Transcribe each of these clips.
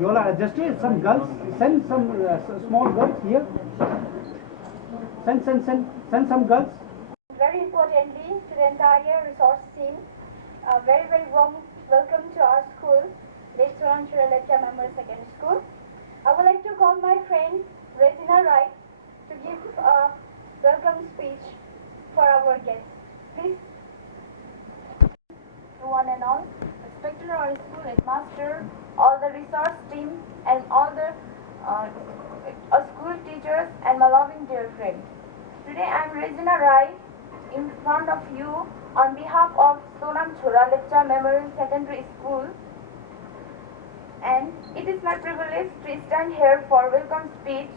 You all are adjusted. Some girls, send some small girls here. Send some girls. Very importantly, to the entire resource team, a very warm welcome to our school, Lake Sonamchura Lecture Memorial Secondary School. I would like to call my friend Regina Wright to give a welcome speech for our guests. Please. One and all, respected our school headmaster, all the resource team, and all the school teachers, and my loving dear friend. Today I am Regina Wright in front of you on behalf of Sonamchura Lecture Memorial Secondary School, and it is my privilege to stand here for welcome speech.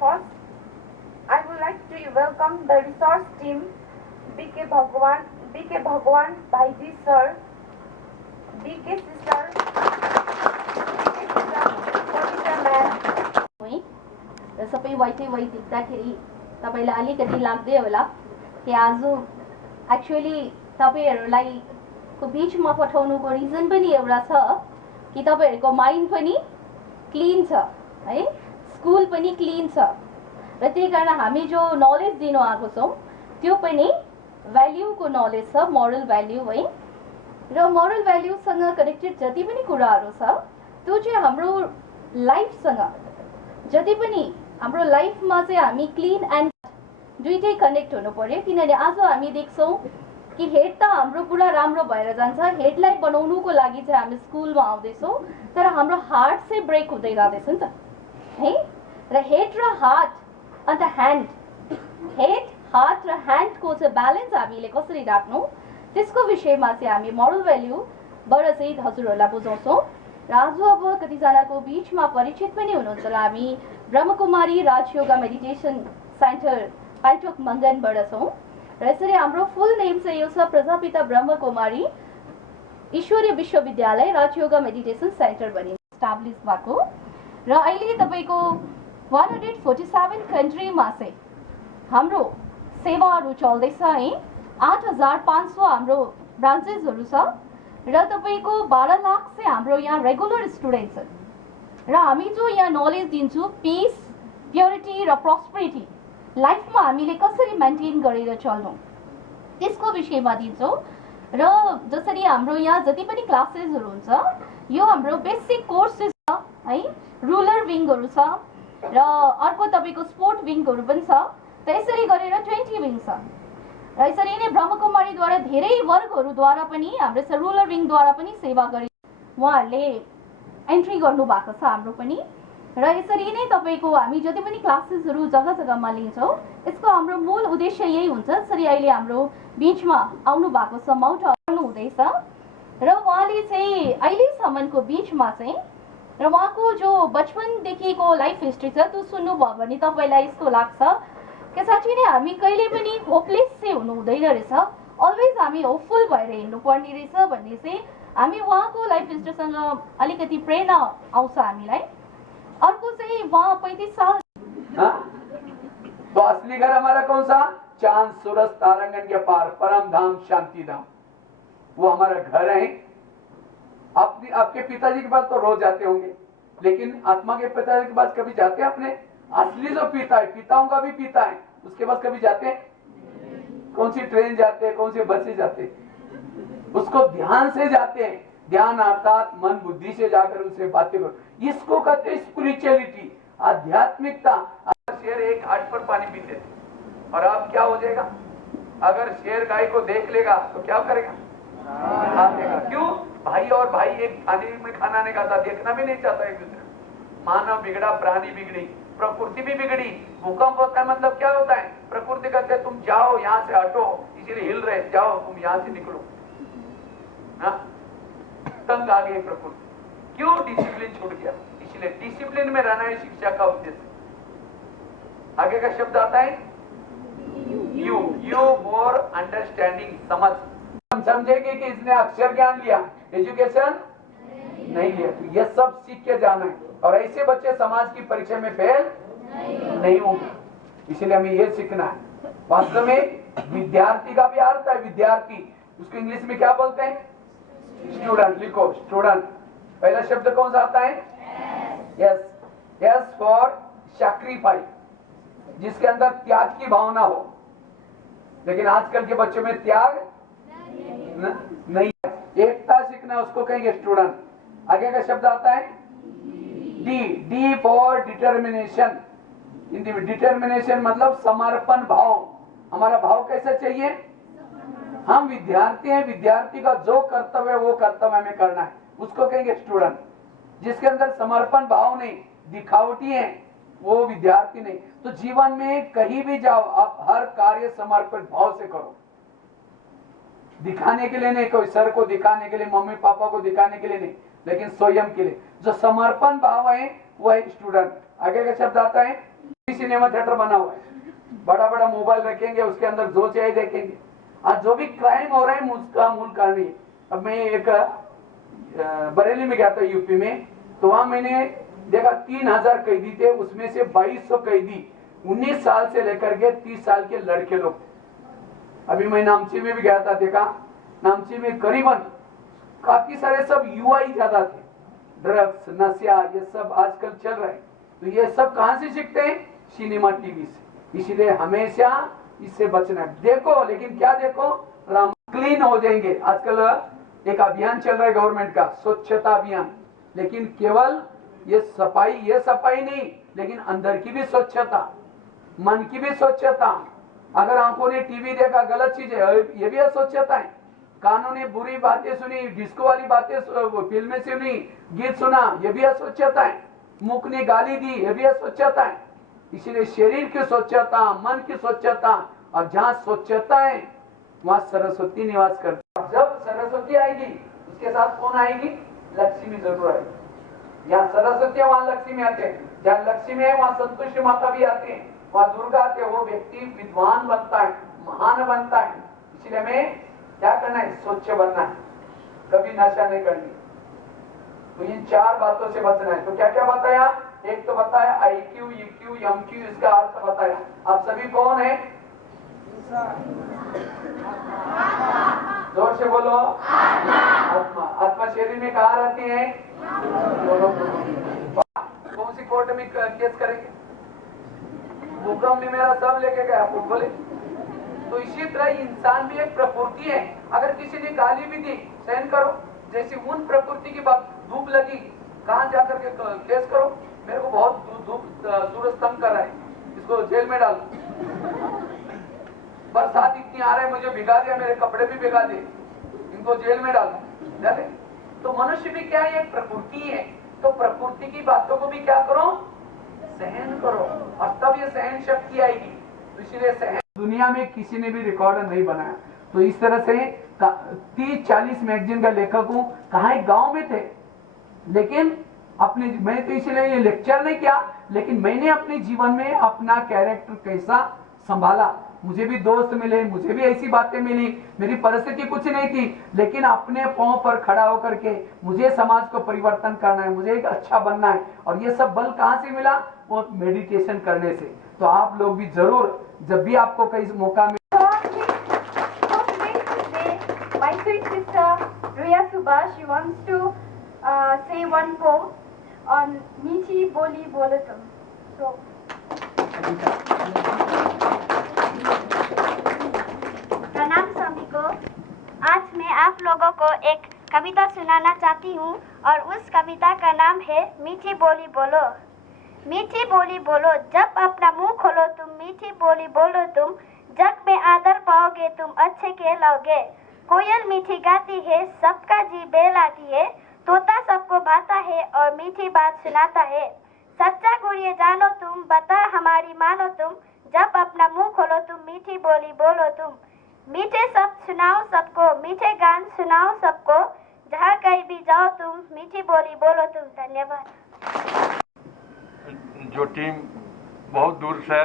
First, I would like to welcome the resource team, B.K. Bhagwan, Bhaiji sir, B.K. sister, ma'am. र सबै वाइटै white देख्दाखेरि तपाईलाई अलिकति लाग्दै होला कि आज actually तपाईहरुलाई को बीचमा पठाउनुको रिजन पनि एउटा छ कि तपाईहरुको माइन्ड पनि क्लीन छ है, स्कुल पनि क्लीन छ र त्यही कारण हामी जो नलेज दिनु आएको छौं त्यो पनि भ्याल्यू को नलेज छ, मोरल भ्याल्यू है। र मोरल भ्याल्यू सँग कनेक्टेड जति पनि कुराहरु छ त्यो चाहिँ हाम्रो लाइफ सँग जति पनि हाम्रो लाइफमा चाहिँ हामी क्लीन एन्ड दुईटै कनेक्ट हुनु पर्यो, किनभने आज हामी देख्छौं कि हेड त हाम्रो पुरा राम्रो भएर जान्छ, हेडलाई बनाउनुको लागि चाहिँ हामी स्कुलमा आउँदैछौं, तर हाम्रो हार्ट चाहिँ ब्रेक हुँदै जाँदैछ नि त है। र हेड र हार्ट अन्त ह्यान्ड, हेड हार्ट र ह्यान्ड को चाहिँ ब्यालेन्स हामीले कसरी राख्नु त्यसको विषयमा चाहिँ हामी मोरल भ्याल्यू बाट चाहिँ हजुरहरूलाई बुझाउँछौं। र आज अब कतिजनाको बीचमा परिचित पनि हुनुहुन्छ र हामी ब्रह्मकुमारी राजयोगा मेडिटेसन सेन्टर पाल्चोक मङ्गनबाट छौं र यसरी हाम्रो फुल नेम चाहिँ यो छ प्रजापिता ब्रह्मकुमारी ईश्वरीय विश्वविद्यालय राजयोगा मेडिटेसन सेन्टर भनी एस्टाब्लिश भएको र अहिले तपाईको 147 कन्ट्रीमा चाहिँ हाम्रो सेवाहरू चल्दैछ है। 8500 हाम्रो ब्रान्चेसहरू छ र तपाईको 12 लाख चाहिँ हाम्रो यहाँ रेगुलर स्टुडेन्ट्स छन् र हामी जो यहाँ नलेज दिन्छु पीस, प्योरिटी र प्रोस्पेरिटी लाइफमा हामीले कसरी मेन्टेन गरेर चल्नु त्यसको विषयमा दिन्छौं। र जसरी हाम्रो यहाँ जति पनि क्लासेसहरू हुन्छ यो हाम्रो बेसिक कोर्सेस छ है, रुरल विङहरू छ र अर्को तपाईको स्पोर्ट विङहरू पनि छ, त्यसरी गरेर 20 विङ छ र यसरी नै ब्रह्मकुमारीद्वारा धेरै वर्गहरूद्वारा पनि हाम्रो रुरल विङद्वारा पनि सेवा गरि उहाँहरूले एन्ट्री गर्नु भएको छ हाम्रो पनि। र यसरी नै तपाईको हामी जति पनि क्लासेसहरू जग्गा जग्गामा लिन्छौं यसको हाम्रो मूल उद्देश्य यही हुन्छ। यसरी अहिले हाम्रो बीचमा आउनु भएको छ माउन्ट आउनु हुँदैछ र उहाँले चाहिँ अहिलेसम्मको बीचमा चाहिँ र उहाँको जो बचपनदेखिको लाइफ हिस्ट्री छ त्यो सुन्नुभयो भने तपाईलाई यस्तो लाग्छ कि साँच्चै नै हामी कहिले पनि होपलेस चाहिँ हुनु हुँदैन रहेछ, अलवेज हामी होपफुल भएर हिँड्नु पर्ने रहेछ भन्ने चाहिँ हामी उहाँको लाइफ हिस्ट्रीसँग अलिकति प्रेरणा आउँछ हामीलाई। अर्को चाहिँ वहाँ 35 साल तो असली घर हमारा कौन सा? चांद सूरज तारांगन के पार परम धाम शांति धाम, वो हमारा घर है। आपके पिताजी के पास तो रोज जाते होंगे, लेकिन आत्मा के पिताजी के पास कभी जाते हैं? अपने असली जो पिता है, पिताओं का भी पिता है, उसके पास कभी जाते हैं? कौन सी ट्रेन जाते हैं, कौन सी बस से जाते हैं? उसको ध्यान से जाते हैं, ध्यान अर्थात मन बुद्धि से जाकर उनसे बातें करो, इसको कहते हैं स्पिरिचुअलिटी, आध्यात्मिकता। अगर शेर एक हाट पर पानी पीते थे और अब क्या हो जाएगा? अगर शेर गाय को देख लेगा तो क्या करेगा? खा देगा। क्यों? भाई और भाई एक खाने में खाना नहीं खाता, देखना भी नहीं चाहता एक दूसरे। मानव बिगड़ा, प्राणी बिगड़ी, प्रकृति भी बिगड़ी। भूकंप होता है मतलब क्या होता है? प्रकृति कहते हैं तुम जाओ यहाँ से, हटो, इसीलिए हिल रहे, जाओ तुम यहाँ से निकलो। तंग आ गई प्रकृति, क्यों? डिसिप्लिन छूट गया। इसलिए डिसिप्लिन में रहना है शिक्षा का उद्देश्य। आगे का शब्द आता है यू मोर अंडरस्टैंडिंग, समझ। हम समझेंगे कि इसने अक्षर ज्ञान लिया, एजुकेशन नहीं लिया, तो ये सब सीख के जाना है। और ऐसे बच्चे समाज की परीक्षा में फेल नहीं होंगे, इसलिए हमें ये सीखना है। वास्तव में विद्यार्थी का भी अर्थ है, विद्यार्थी, उसको इंग्लिश में क्या बोलते हैं? स्टूडेंट। लिखो स्टूडेंट, पहला शब्द कौन सा आता है? यस, यस फॉर सैक्रिफाइस, जिसके अंदर त्याग की भावना हो। लेकिन आजकल के बच्चों में त्याग नहीं है। एकता सीखना उसको कहेंगे स्टूडेंट। आगे का शब्द आता है D, D for determination. Determination मतलब समर्पण भाव। हमारा भाव कैसा चाहिए? हम विद्यार्थी हैं, विद्यार्थी का जो कर्तव्य है वो कर्तव्य हमें करना है, उसको कहेंगे स्टूडेंट। जिसके अंदर समर्पण भाव नहीं, दिखावटी है, वो विद्यार्थी नहीं। तो जीवन में कहीं भी जाओ, आप हर कार्य समर्पण भाव से करो। दिखाने के लिए नहीं, कोई सर को दिखाने के लिए, मम्मी पापा को दिखाने के लिए नहीं, लेकिन स्वयं के लिए। जो समर्पण भाव है वो है स्टूडेंट। आगे का शब्द आता है सिनेमा थिएटर बना हुआ है, बड़ा बड़ा मोबाइल रखेंगे, उसके अंदर जो चाहिए देखेंगे। आज जो भी क्राइम हो रहा है उसका मूल कारण ये। अब मैं एक बरेली में गया था यूपी में, तो वहां मैंने देखा 3000 कैदी थे, उसमें से 2200 कैदी 19 साल से लेकर के 30 साल के लड़के लोग थे। अभी मैं नामची में भी गया था, देखा नामची में करीबन काफी सारे सब युवा ही ज्यादा थे। ड्रग्स, नशा, ये सब आजकल चल रहा है। तो ये सब कहां से सीखते हैं? सिनेमा, टीवी से। इसलिए हमेशा इससे बचना है। देखो, लेकिन क्या देखो, राम क्लीन हो जाएंगे। आजकल एक अभियान चल रहा है गवर्नमेंट का, स्वच्छता अभियान। लेकिन केवल ये सफाई नहीं, लेकिन अंदर की भी स्वच्छता, मन की भी स्वच्छता। अगर आंखों ने टीवी देखा, गलत चीज है, ये भी अस्वच्छता है। कानों ने बुरी बातें सुनी, डिस्को वाली बातें, फिल्में सुनी, गीत सुना, ये भी अस्वच्छता है। मुख ने गाली दी, ये भी अस्वच्छता है। इसलिए शरीर की स्वच्छता, मन की स्वच्छता, और जहाँ स्वच्छता है वहाँ सरस्वती निवास करती है। जब सरस्वती आएगी उसके साथ कौन आएगी? लक्ष्मी जरूर आएगी। यहाँ सरस्वती है वहाँ लक्ष्मी आते हैं, जहाँ लक्ष्मी है वहाँ संतुष्टि माता भी आते हैं, वहाँ दुर्गा आते हैं। वो व्यक्ति विद्वान बनता है, महान बनता है। इसलिए हमें क्या करना है? स्वच्छ बनना है, कभी नशा नहीं करनी। तो इन 4 बातों से बचना है। तो क्या क्या बताया? एक तो बताया IQ, EQ, MQ, इसका अर्थ बताया। आप सभी कौन है? जोर से बोलो। आत्मा। आत्मा शरीर में कहाँ रहती है? कौन सी कोर्ट में केस करेंगे? भूकंप ने मेरा सब लेके गया, आप बोले। तो इसी तरह इंसान भी एक प्रकृति है। अगर किसी ने गाली भी दी, सहन करो। जैसी उन प्रकृति की बात, धूप लगी, कहाँ जाकर के केस करो, मेरे को बहुत धूप सूरज तंग कर रहा है, इसको जेल में डालो। बरसात इतनी आ रही है, मुझे भिगा दिया, मेरे कपड़े भी भिगा दिए, इनको जेल में डालो। डाले। तो मनुष्य भी क्या है? एक प्रकृति है। तो प्रकृति की बातों को भी क्या करो? सहन करो, और तब ये सहन शक्ति आएगी। तो इसीलिए सहन। दुनिया में किसी ने भी रिकॉर्ड नहीं बनाया। तो इस तरह से 30-40 मैगजीन का लेखक हूं। कहा गांव में थे, लेकिन अपने, मैं तो इसलिए ये लेक्चर नहीं किया, लेकिन मैंने अपने जीवन में अपना कैरेक्टर कैसा संभाला। मुझे भी दोस्त मिले, मुझे भी ऐसी बातें मिली, मेरी परिस्थिति कुछ नहीं थी, लेकिन अपने पांव पर खड़ा होकर के मुझे समाज को परिवर्तन करना है, मुझे एक अच्छा बनना है। और ये सब बल कहां से मिला? वो मेडिटेशन करने से। तो आप लोग भी जरूर, जब भी आपको कहीं मौका मिले। My sweet sister Riya Subhash, she wants to say one poem on मीठी बोली बोलो तुम। So प्रणाम सभी को। आज मैं आप लोगों को एक कविता सुनाना चाहती हूँ, और उस कविता का नाम है मीठी बोली बोलो। मीठी बोली बोलो, जब अपना मुंह खोलो तुम, मीठी बोली बोलो तुम, जग में आदर पाओगे तुम, अच्छे कहलाओगे। कोयल मीठी गाती है, सबका जी बहलाती है, तोता सबको भाता है और मीठी बात सुनाता है। सच्चा गुरु ये जानो तुम, बता हमारी मानो तुम, जब अपना मुंह खोलो तुम, मीठी बोली बोलो तुम। मीठे शब्द सुनाओ सबको, मीठे गान सुनाओ सबको, जहाँ कहीं भी जाओ तुम, मीठी बोली बोलो तुम। धन्यवाद। जो टीम बहुत दूर से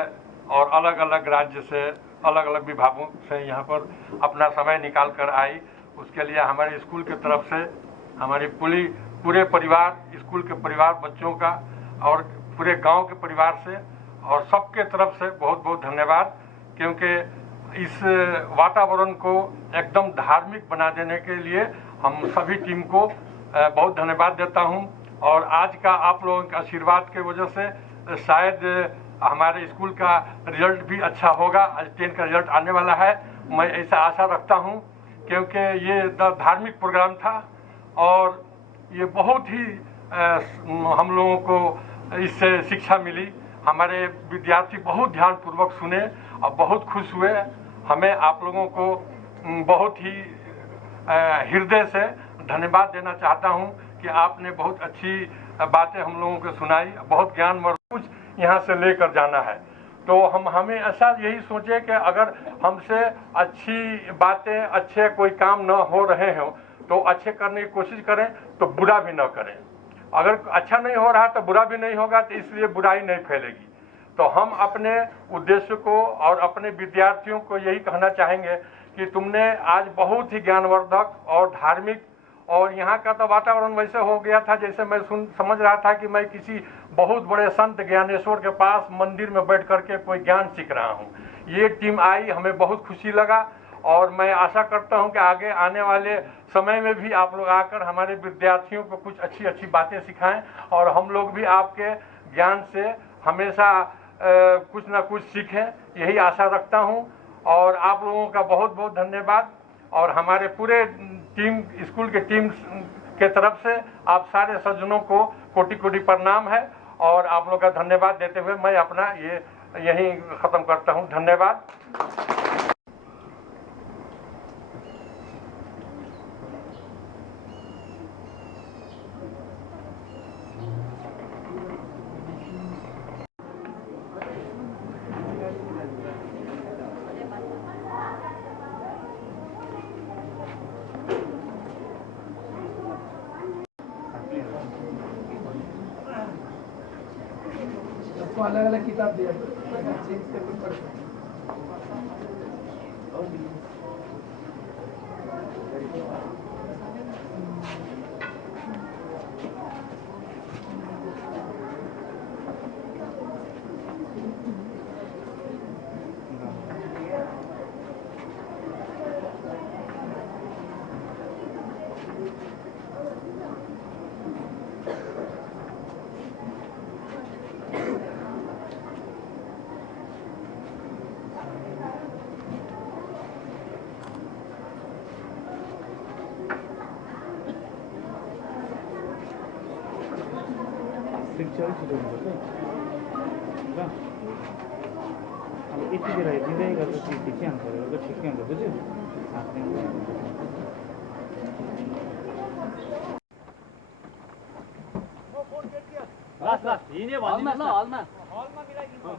और अलग अलग राज्य से, अलग अलग विभागों से यहाँ पर अपना समय निकाल कर आई, उसके लिए हमारे स्कूल की तरफ से, हमारी पूरे परिवार, स्कूल के परिवार, बच्चों का और पूरे गांव के परिवार से और सबके तरफ से बहुत बहुत धन्यवाद। क्योंकि इस वातावरण को एकदम धार्मिक बना देने के लिए हम सभी टीम को बहुत धन्यवाद देता हूं। और आज का आप लोगों के आशीर्वाद के वजह से शायद हमारे स्कूल का रिजल्ट भी अच्छा होगा। आज 10 का रिजल्ट आने वाला है, मैं ऐसा आशा रखता हूं, क्योंकि ये धार्मिक प्रोग्राम था और ये बहुत ही हम लोगों को इससे शिक्षा मिली। हमारे विद्यार्थी बहुत ध्यानपूर्वक सुने और बहुत खुश हुए। हमें आप लोगों को बहुत ही हृदय से धन्यवाद देना चाहता हूं कि आपने बहुत अच्छी बातें हम लोगों को सुनाई, बहुत ज्ञानवर्धक कुछ यहाँ से लेकर जाना है। तो हमें ऐसा यही सोचे कि अगर हमसे अच्छी बातें, अच्छे कोई काम न हो रहे हों तो अच्छे करने की कोशिश करें, तो बुरा भी न करें। अगर अच्छा नहीं हो रहा तो बुरा भी नहीं होगा, तो इसलिए बुराई नहीं फैलेगी। तो हम अपने उद्देश्य को और अपने विद्यार्थियों को यही कहना चाहेंगे कि तुमने आज बहुत ही ज्ञानवर्धक और धार्मिक, और यहाँ का तो वातावरण वैसे हो गया था जैसे मैं समझ रहा था कि मैं किसी बहुत बड़े संत ज्ञानेश्वर के पास मंदिर में बैठ करके कोई ज्ञान सीख रहा हूँ। ये टीम आई, हमें बहुत खुशी लगा और मैं आशा करता हूँ कि आगे आने वाले समय में भी आप लोग आकर हमारे विद्यार्थियों को कुछ अच्छी अच्छी बातें सिखाएं और हम लोग भी आपके ज्ञान से हमेशा कुछ ना कुछ सीखें, यही आशा रखता हूँ। और आप लोगों का बहुत बहुत धन्यवाद। और हमारे पूरे टीम, स्कूल के टीम के तरफ से आप सारे सज्जनों को कोटि कोटि प्रणाम है और आप लोगों का धन्यवाद देते हुए मैं अपना ये यहीं ख़त्म करता हूँ। धन्यवाद। सबको अलग अलग किताब दिया, चेंज करके पढ़ सकते। शिक्षा छिटो हुनुपर्छ ल। अब यतिखेर दिँदै गर्दा चाहिँ ठिकै हुन्छ, एउटा ठिकै हुन्छ, बुझ्यो? हिँड्यो भन्दिनुहोस् न, हलमा